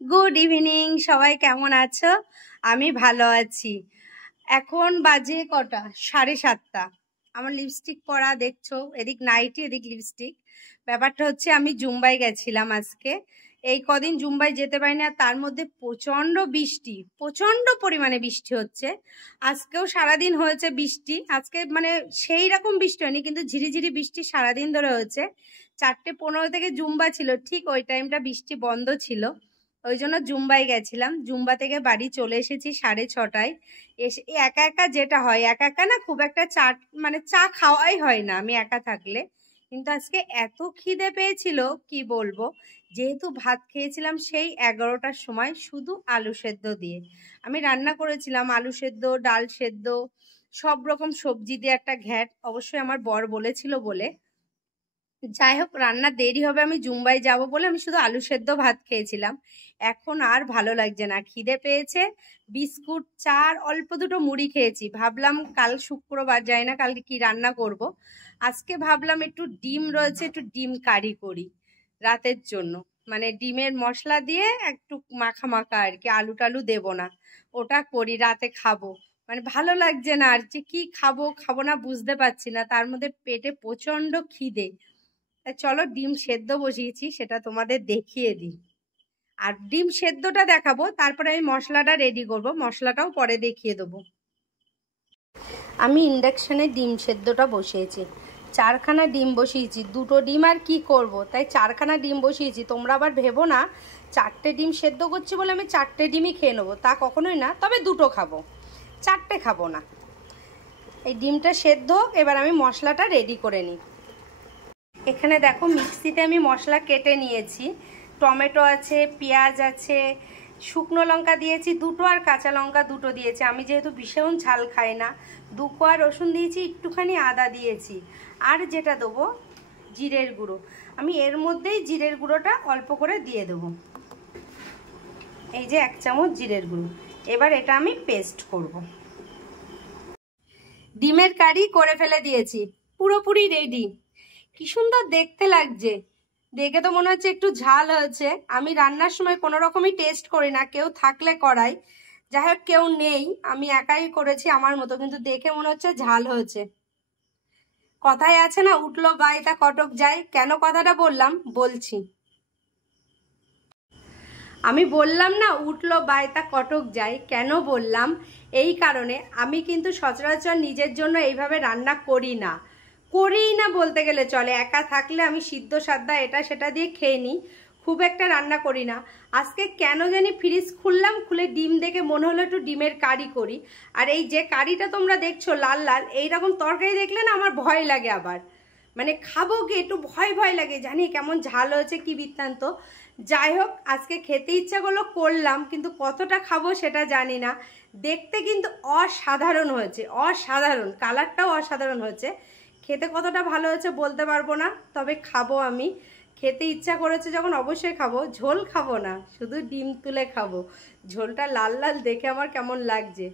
Good evening, সবাই কেমন আছো? আমি ভালো আছি। এখন বাজে কটা? 7:30। আমার লিপস্টিক পরা দেখছো, এদিক নাইটি এদিক লিপস্টিক। ব্যাপারটা হচ্ছে আমি জুম্বাই গেছিলাম আজকে। এই কদিন জুম্বাই যেতে পারি না, তার মধ্যে প্রচণ্ড বৃষ্টি, প্রচণ্ড পরিমাণে বৃষ্টি হচ্ছে। আজকেও সারাদিন হয়েছে বৃষ্টি। আজকে মানে সেই রকম বৃষ্টি হয়নি, কিন্তু ঝিরিঝিরি বৃষ্টি সারাদিন ধরে হয়েছে। 4:15 থেকে জুম্বা ছিল, ঠিক ওই টাইমটা বৃষ্টি বন্ধ ছিল। ওই জন্য জুম্বাই গেছিলাম। জুম্বা থেকে বাড়ি চলে এসেছি 6:30টায়। এসে একা একা যেটা হয়, একা একা না খুব একটা চা খাওয়াই হয় না আমি একা থাকলে। কিন্তু আজকে এত খিদে পেয়েছিল কি বলবো। যেহেতু ভাত খেয়েছিলাম সেই 11টার সময় শুধু আলু সেদ্ধ দিয়ে। আমি রান্না করেছিলাম আলু সেদ্ধ, ডাল সেদ্ধ, সব রকম সবজি দিয়ে একটা ঘ্যাট, অবশ্যই আমার বর বলেছিল বলে। যাই হোক, রান্না দেরি হবে, আমি জুম্বাই যাব বলে আমি শুধু আলু সেদ্ধ ভাত খেয়েছিলাম। এখন আর ভালো লাগছে না, খিদে পেয়েছে। বিস্কুট, চা আর অল্প দুটো মুড়ি খেয়েছি। ভাবলাম কাল শুক্রবার, যাই না কালকে কি রান্না করব। আজকে ভাবলাম একটু ডিম রয়েছে, একটু ডিম কারি করি রাতের জন্য। মানে ডিমের মশলা দিয়ে একটু মাখা মাখা আর কি, আলু টালু দেবো না, ওটা করি রাতে খাবো। মানে ভালো লাগছে না আর, যে কি খাবো খাবো না বুঝতে পারছি না, তার মধ্যে পেটে প্রচন্ড খিদে। চলো ডিম সেদ্ধ বসিয়েছি, সেটা তোমাদের দেখিয়ে দিই। আর ডিম সেদ্ধটা দেখাবো, তারপরে আমি মশলাটা রেডি করব, মশলাটাও পরে দেখিয়ে দেবো। আমি ইন্ডাকশানে ডিম সেদ্ধটা বসিয়েছি। 4খানা ডিম বসিয়েছি, 2টো ডিম আর কি করব, তাই 4খানা ডিম বসিয়েছি। তোমরা আবার ভেবো না 4টে ডিম সেদ্ধ করছি বলে আমি 4টে ডিমই খেয়ে নেবো, তা কখনোই না। তবে 2টো খাবো, 4টে খাবো না। এই ডিমটা সেদ্ধ, এবার আমি মশলাটা রেডি করে নিই। এখানে দেখো মিক্সিতে আমি মশলা কেটে নিয়েছি। টমেটো আছে, পেঁয়াজ আছে, শুকনো লঙ্কা দিয়েছি 2টো, আর কাঁচা লঙ্কা 2টো দিয়েছি। আমি যেহেতু ভীষণ ঝাল খাই না, 2 কোয়া রসুন দিয়েছি, একটুখানি আদা দিয়েছি। আর যেটা দেবো জিরের গুঁড়ো। আমি এর মধ্যেই জিরের গুঁড়োটা অল্প করে দিয়ে দেবো। এই যে 1 চামচ জিরের গুঁড়ো। এবার এটা আমি পেস্ট করব। ডিমের কারি করে ফেলে দিয়েছি, পুরোপুরি রেডি। কি সুন্দর দেখতে লাগছে, দেখে তো মনে হচ্ছে একটু ঝাল হয়েছে। আমি রান্নার সময় কোনো রকমই টেস্ট করি না, কেউ থাকলে করাই। যাই হোক, কেউ নেই, আমি একাই করেছি আমার মতো, কিন্তু দেখে মনে হচ্ছে ঝাল হয়েছে। কথায় আছে না, উঠলো বাইতা কটক যায়। কেন কথাটা বললাম বলছি। আমি বললাম না উঠলো বায়তা কটক যায়, কেন বললাম এই কারণে। আমি কিন্তু সচরাচর নিজের জন্য এইভাবে রান্না করি না, করিই না বলতে গেলে চলে। একা থাকলে আমি সিদ্ধ সাদ্দা এটা সেটা দিয়ে খেয়ে নিই, খুব একটা রান্না করি না। আজকে কেন জানি ফ্রিজ খুললাম, খুলে ডিম দেখে মনে হলো একটু ডিমের কারি করি। আর এই যে কারিটা তোমরা দেখছো লাল লাল, এইরকম তরকারি দেখলে না আমার ভয় লাগে আবার। মানে খাবো কি একটু ভয় ভয় লাগে, জানি কেমন ঝাল হয়েছে কি বৃত্তান্ত। যাই হোক, আজকে খেতে ইচ্ছা করলো করলাম, কিন্তু কতটা খাবো সেটা জানি না। দেখতে কিন্তু অসাধারণ হয়েছে, অসাধারণ, কালারটাও অসাধারণ হয়েছে। খেতে কতটা ভালো হয়েছে বলতে পারবো না, তবে খাবো আমি। খেতে ইচ্ছা করেছে যখন অবশ্যই খাবো। ঝোল খাবো না, শুধু ডিম তুলে খাবো। ঝোলটা লাল লাল দেখে আমার কেমন লাগছে।